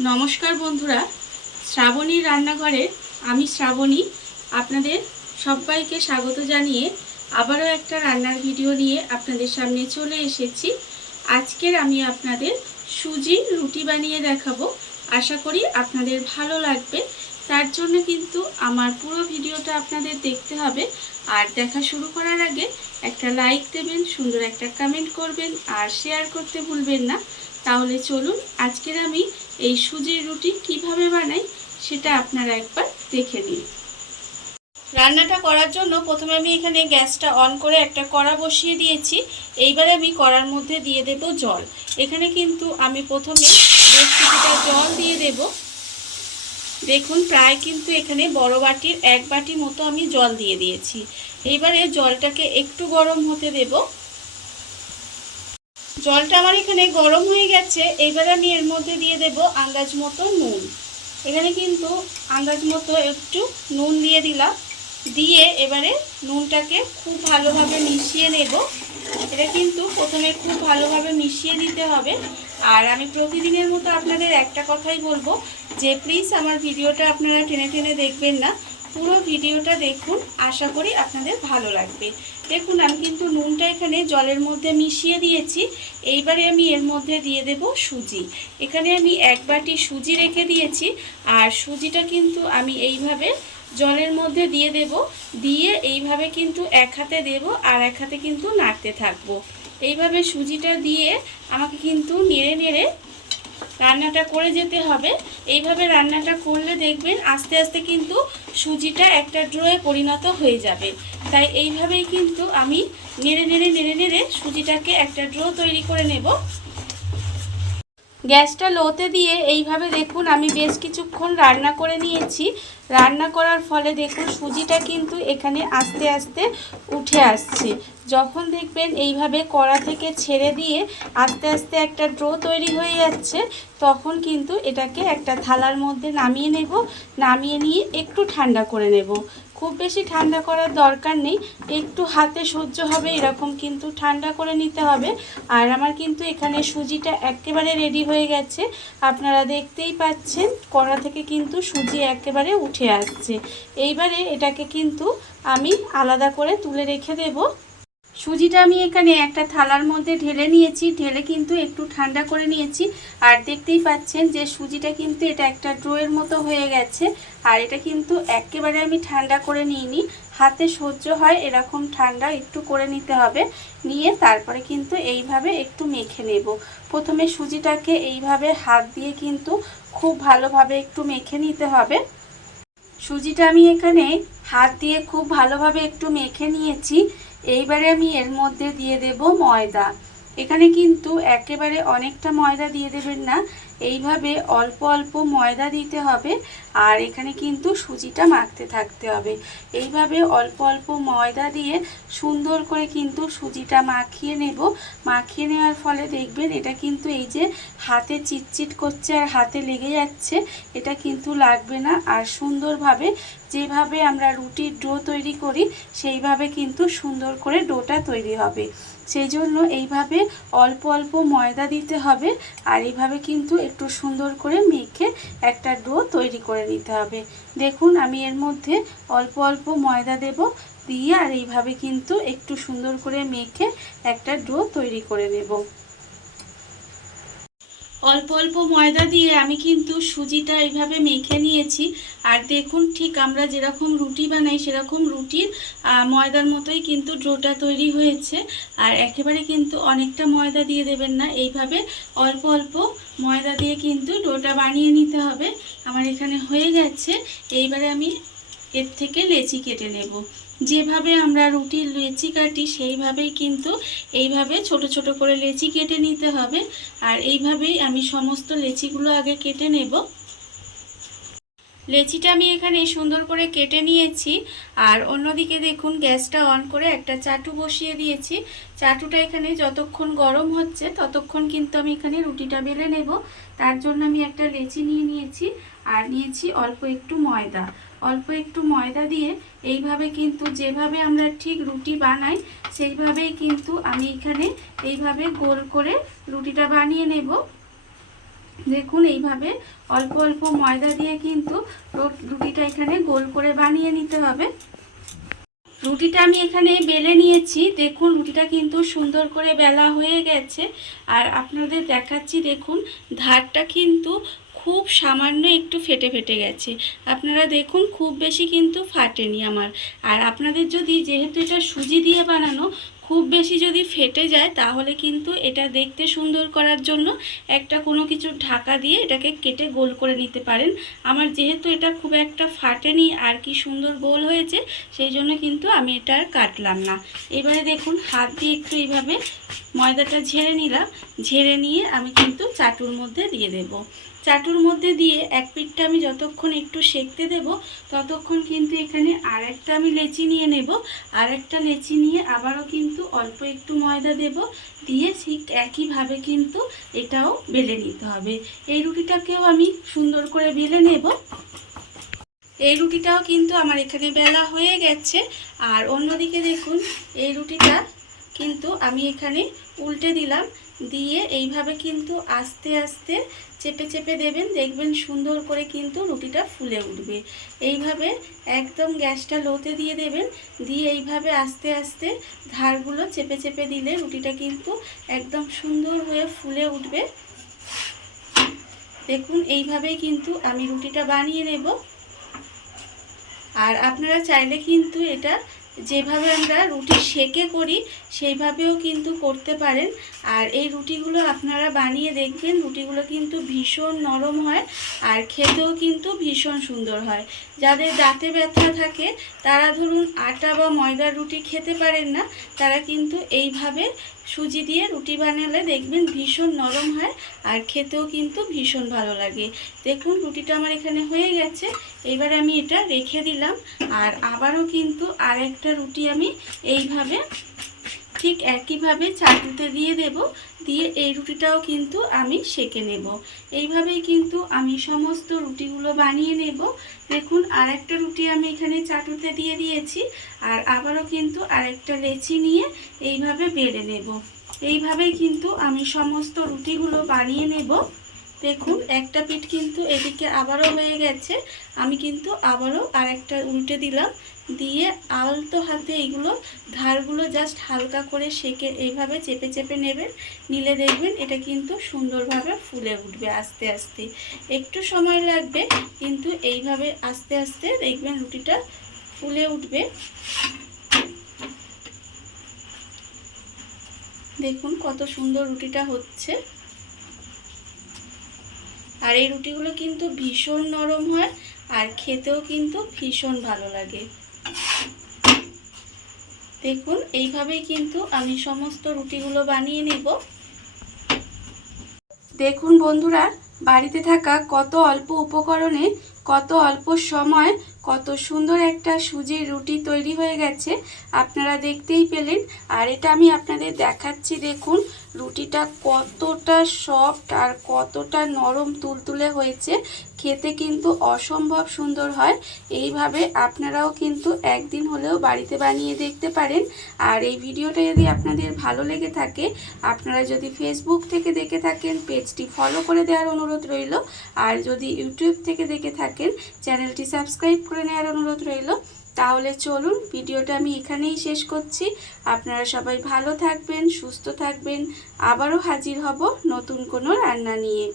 নমস্কার বন্ধুরা, শ্রাবণীর রান্নাঘরে আমি শ্রাবণী আপনাদের সবাইকে স্বাগত জানিয়ে আবারও একটা রান্নার ভিডিও নিয়ে আপনাদের সামনে চলে এসেছি। আজকের আমি আপনাদের সুজির রুটি বানিয়ে দেখাবো। আশা করি আপনাদের ভালো লাগবে। তার জন্য কিন্তু আমার পুরো ভিডিওটা আপনাদের দেখতে হবে। আর দেখা শুরু করার আগে একটা লাইক দেবেন, সুন্দর একটা কমেন্ট করবেন আর শেয়ার করতে ভুলবেন না। তাহলে চলুন আজকের আমি এই সুজির রুটি কিভাবে বানাই সেটা আপনারা একবার দেখে নিন। রান্নাটা করার জন্য প্রথমে আমি এখানে গ্যাসটা অন করে একটা কড়া বসিয়ে দিয়েছি। এইবারে আমি কড়ার মধ্যে দিয়ে দেব জল। এখানে কিন্তু আমি প্রথমে বেশ কিছুটা জল দিয়ে দেব। দেখুন প্রায় কিন্তু এখানে বড় বাটির 1 বাটি মতো আমি জল দিয়ে দিয়েছি। এইবারে জলটাকে একটু গরম হতে দেব। জলটা আমার এখানে গরম হয়ে গেছে। এইবার আমি এর মধ্যে দিয়ে দেব আন্দাজ মতো নুন। এখানে কিন্তু আন্দাজ মতো একটু নুন দিয়ে দিলাম। দিয়ে এবারে নুনটাকে খুব ভালোভাবে মিশিয়ে নেব। এটা কিন্তু প্রথমে খুব ভালোভাবে মিশিয়ে দিতে হবে। আর আমি প্রতিদিনের মতো আপনাদের একটা কথাই বলবো যে প্লিজ আমার ভিডিওটা আপনারা টেনে টেনে দেখবেন না, পুরো ভিডিওটা দেখুন, আশা করি আপনাদের ভালো লাগবে। দেখুন আমি কিন্তু নুনটা এখানে জলের মধ্যে মিশিয়ে দিয়েছি। এইবারে আমি এর মধ্যে দিয়ে দেব সুজি। এখানে আমি 1 বাটি সুজি রেখে দিয়েছি। আর সুজিটা কিন্তু আমি এইভাবে জলের মধ্যে দিয়ে দেব। দিয়ে এইভাবে কিন্তু এক হাতে দেব আর এক হাতে কিন্তু নাড়তে থাকবো। এইভাবে সুজিটা দিয়ে আমাকে কিন্তু নেড়ে নেড়ে রান্নাটা করে যেতে হবে। এইভাবে রান্নাটা করলে দেখবেন আস্তে আস্তে কিন্তু সুজিটা একটা ড্রোয়ে পরিণত হয়ে যাবে। তাই এইভাবেই কিন্তু আমি নেড়ে নেড়ে নেড়ে নেড়ে সুজিটাকে একটা ড্রো তৈরি করে নেব। গ্যাসটা লোতে দিয়ে এইভাবে দেখুন আমি বেশ কিছুক্ষণ রান্না করে নিয়েছি। রান্না করার ফলে দেখুন সুজিটা কিন্তু এখানে আস্তে আস্তে উঠে আসছে। যখন দেখবেন এইভাবে কড়া থেকে ছেড়ে দিয়ে আস্তে আস্তে একটা ড্রো তৈরি হয়ে যাচ্ছে, তখন কিন্তু এটাকে একটা থালার মধ্যে নামিয়ে নেব। নামিয়ে নিয়ে একটু ঠান্ডা করে নেব। খুব বেশি ঠান্ডা করার দরকার নেই, একটু হাতে সহ্য হবে এরকম কিন্তু ঠান্ডা করে নিতে হবে। আর আমার কিন্তু এখানে সুজিটা একেবারে রেডি হয়ে গেছে। আপনারা দেখতেই পাচ্ছেন কড়া থেকে কিন্তু সুজি একেবারে উঠে আসছে। এইবারে এটাকে কিন্তু আমি আলাদা করে তুলে রেখে দেব। সুজিটা আমি এখানে একটা থালার মধ্যে ঢেলে নিয়েছি। ঢেলে কিন্তু একটু ঠান্ডা করে নিয়েছি। আর দেখতেই পাচ্ছেন যে সুজিটা কিন্তু এটা একটা ড্রোয়ের মতো হয়ে গেছে। আর এটা কিন্তু একেবারে আমি ঠান্ডা করে নিইনি, হাতে সহ্য হয় এরকম ঠান্ডা একটু করে নিতে হবে। নিয়ে তারপরে কিন্তু এইভাবে একটু মেখে নেব। প্রথমে সুজিটাকে এইভাবে হাত দিয়ে কিন্তু খুব ভালোভাবে একটু মেখে নিতে হবে। সুজিটা আমি এখানে হাত দিয়ে খুব ভালোভাবে একটু মেখে নিয়েছি। এইবারে আমি এর মধ্যে দিয়ে দেব ময়দা। এখানে কিন্তু একেবারে অনেকটা ময়দা দিয়ে দেবেন না, এইভাবে অল্প অল্প ময়দা দিতে হবে। আর এখানে কিন্তু সুজিটা মাখতে থাকতে হবে। এইভাবে অল্প অল্প ময়দা দিয়ে সুন্দর করে কিন্তু সুজিটা মাখিয়ে নেব। মাখিয়ে নেওয়ার ফলে দেখবেন এটা কিন্তু এই যে হাতে চিটচিট করছে আর হাতে লেগে যাচ্ছে, এটা কিন্তু লাগবে না। আর সুন্দরভাবে যেভাবে আমরা রুটির ডো তৈরি করি সেইভাবে কিন্তু সুন্দর করে ডোটা তৈরি হবে। সেই জন্য এইভাবে অল্প অল্প ময়দা দিতে হবে। আর এইভাবে কিন্তু একটু সুন্দর করে মেখে একটা ডো তৈরি করে নিতে হবে। দেখুন আমি এর মধ্যে অল্প অল্প ময়দা দেব, দিয়ে আর এইভাবে কিন্তু একটু সুন্দর করে মেখে একটা ডো তৈরি করে নেব। অল্প অল্প ময়দা দিয়ে আমি কিন্তু সুজিটা এইভাবে মেখে নিয়েছি। আর দেখুন ঠিক আমরা যেরকম রুটি বানাই সেরকম রুটির ময়দার মতোই কিন্তু ডোটা তৈরি হয়েছে। আর একেবারে কিন্তু অনেকটা ময়দা দিয়ে দেবেন না, এইভাবে অল্প অল্প ময়দা দিয়ে কিন্তু ডোটা বানিয়ে নিতে হবে। আমার এখানে হয়ে গেছে। এইবারে আমি এর থেকে লেচি কেটে নেব। যেভাবে আমরা রুটির লেচি কাটি সেইভাবেই কিন্তু এইভাবে ছোট ছোট করে লেচি কেটে নিতে হবে। আর এইভাবেই আমি সমস্ত লেচিগুলো আগে কেটে নেব। লেচিটা আমি এখানে সুন্দর করে কেটে নিয়েছি। আর অন্যদিকে দেখুন গ্যাসটা অন করে একটা চাটু বসিয়ে দিয়েছি। চাটুটা এখানে যতক্ষণ গরম হচ্ছে ততক্ষণ কিন্তু আমি এখানে রুটিটা বেলে নেব। তার জন্য আমি একটা লেচি নিয়ে নিয়েছি আর নিয়েছি অল্প একটু ময়দা। অল্প একটু ময়দা দিয়ে এইভাবে কিন্তু যেভাবে আমরা ঠিক রুটি বানাই সেইভাবেই কিন্তু আমি এখানে এইভাবে গোল করে রুটিটা বানিয়ে নেব। দেখুন এইভাবে অল্প অল্প ময়দা দিয়ে কিন্তু রুটিটা এখানে গোল করে বানিয়ে নিতে হবে। রুটিটা আমি এখানে বেলে নিয়েছি। দেখুন রুটিটা কিন্তু সুন্দর করে বেলা হয়ে গেছে। আর আপনাদের দেখাচ্ছি, দেখুন ধারটা কিন্তু খুব সামান্য একটু ফেটে ফেটে গেছে। আপনারা দেখুন খুব বেশি কিন্তু ফাটেনি আমার। আর আপনাদের যদি, যেহেতু এটা সুজি দিয়ে বানানো, খুব বেশি যদি ফেটে যায় তাহলে কিন্তু এটা দেখতে সুন্দর করার জন্য একটা কোনো কিছু ঢাকা দিয়ে এটাকে কেটে গোল করে নিতে পারেন। আমার যেহেতু এটা খুব একটা ফাটেনি আর কি সুন্দর গোল হয়েছে, সেই জন্য কিন্তু আমি এটা আর কাটলাম না। এবারে দেখুন হাত দিয়ে একটু এইভাবে ময়দাটা ঝেড়ে নিলাম। ঝেড়ে নিয়ে আমি কিন্তু চাটুর মধ্যে দিয়ে দেব। চাটুর মধ্যে দিয়ে এক পিঠটা আমি যতক্ষণ একটু সেঁকতে দেব, ততক্ষণ কিন্তু এখানে আরেকটা আমি লেচি নিয়ে নেব। আরেকটা লেচি নিয়ে আবারও কিন্তু অল্প একটু ময়দা দেব, দিয়ে ঠিক একইভাবে কিন্তু এটাও বেলে নিতে হবে। এই রুটিটাকেও আমি সুন্দর করে বেলে নেব। এই রুটিটাও কিন্তু আমার এখানে বেলা হয়ে গেছে। আর অন্যদিকে দেখুন এই রুটিটা কিন্তু আমি এখানে উল্টে দিলাম। দিয়ে এইভাবে কিন্তু আস্তে আস্তে চেপে চেপে দেবেন, দেখবেন সুন্দর করে কিন্তু রুটিটা ফুলে উঠবে। এইভাবে একদম গ্যাসটা লোতে দিয়ে দেবেন। দিয়ে এইভাবে আস্তে আস্তে ধারগুলো চেপে চেপে দিলে রুটিটা কিন্তু একদম সুন্দর হয়ে ফুলে উঠবে। দেখুন এইভাবেই কিন্তু আমি রুটিটা বানিয়ে নেব। আর আপনারা চাইলে কিন্তু এটা যেভাবে আমরা রুটি সেকে করি সেইভাবেও কিন্তু করতে পারেন। আর এই রুটিগুলো আপনারা বানিয়ে দেখবেন, রুটিগুলো কিন্তু ভীষণ নরম হয় আর খেতেও কিন্তু ভীষণ সুন্দর হয়। যাদের দাঁতে ব্যথা থাকে তারা ধরুন আটা বা ময়দার রুটি খেতে পারেন না, তারা কিন্তু এইভাবে সুজি দিয়ে রুটি বানালে দেখবেন ভীষণ নরম হয় আর খেতেও কিন্তু ভীষণ ভালো লাগে। দেখুন রুটিটা আমার এখানে হয়ে গেছে। এবার আমি এটা রেখে দিলাম। আর আবারও কিন্তু আরেকটা রুটি আমি এইভাবে ঠিক একইভাবে চাটুতে দিয়ে দেব। দিয়ে এই রুটিটাও কিন্তু আমি সেঁকে নেব। এইভাবেই কিন্তু আমি সমস্ত রুটিগুলো বানিয়ে নেব। দেখুন আরেকটা রুটি আমি এখানে চাটুতে দিয়ে দিয়েছি। আর আবারও কিন্তু আরেকটা লেচি নিয়ে এইভাবে বেলে নেব। এইভাবেই কিন্তু আমি সমস্ত রুটিগুলো বানিয়ে নেব। দেখুন একটা পিঠ কিন্তু এদিকে আবারও হয়ে গেছে। আমি কিন্তু আবারও আরেকটা উল্টে দিলাম। দিয়ে আলতো হাতে এইগুলো ধারগুলো জাস্ট হালকা করে সেঁকে এইভাবে চেপে চেপে নেবেন। নিলে দেখবেন এটা কিন্তু সুন্দরভাবে ফুলে উঠবে আস্তে আস্তে। একটু সময় লাগবে, কিন্তু এইভাবে আস্তে আস্তে দেখবেন রুটিটা ফুলে উঠবে। দেখুন কত সুন্দর রুটিটা হচ্ছে। আর এই রুটিগুলো কিন্তু ভীষণ নরম হয় আর খেতেও কিন্তু ভীষণ ভালো লাগে। দেখুন এইভাবেই কিন্তু আমি সমস্ত রুটিগুলো বানিয়ে নেব। দেখুন বন্ধুরা, বাড়িতে থাকা কত অল্প উপকরণে কত অল্প সময় কত সুন্দর একটা সুজির রুটি তৈরি হয়ে গেছে, আপনারা দেখতেই পেলেন। আর এটা আমি আপনাদের দেখাচ্ছি। দেখুন রুটিটা কতটা সফট আর কতটা নরম তুলতুলে হয়েছে, খেতে কিন্তু অসম্ভব সুন্দর হয়। এইভাবে আপনারাও কিন্তু একদিন হলেও বাড়িতে বানিয়ে দেখতে পারেন। আর এই ভিডিওটা যদি আপনাদের ভালো লেগে থাকে, আপনারা যদি ফেসবুক থেকে দেখে থাকেন পেজটি ফলো করে দেওয়ার অনুরোধ রইল। আর যদি ইউটিউব থেকে দেখে থাকেন চ্যানেলটি সাবস্ক্রাইব করে নেওয়ার অনুরোধ রইল। তাহলে চলুন ভিডিওটা আমি এখানেই শেষ করছি। আপনারা সবাই ভালো থাকবেন, সুস্থ থাকবেন। আবারও হাজির হব নতুন কোনো রান্না নিয়ে।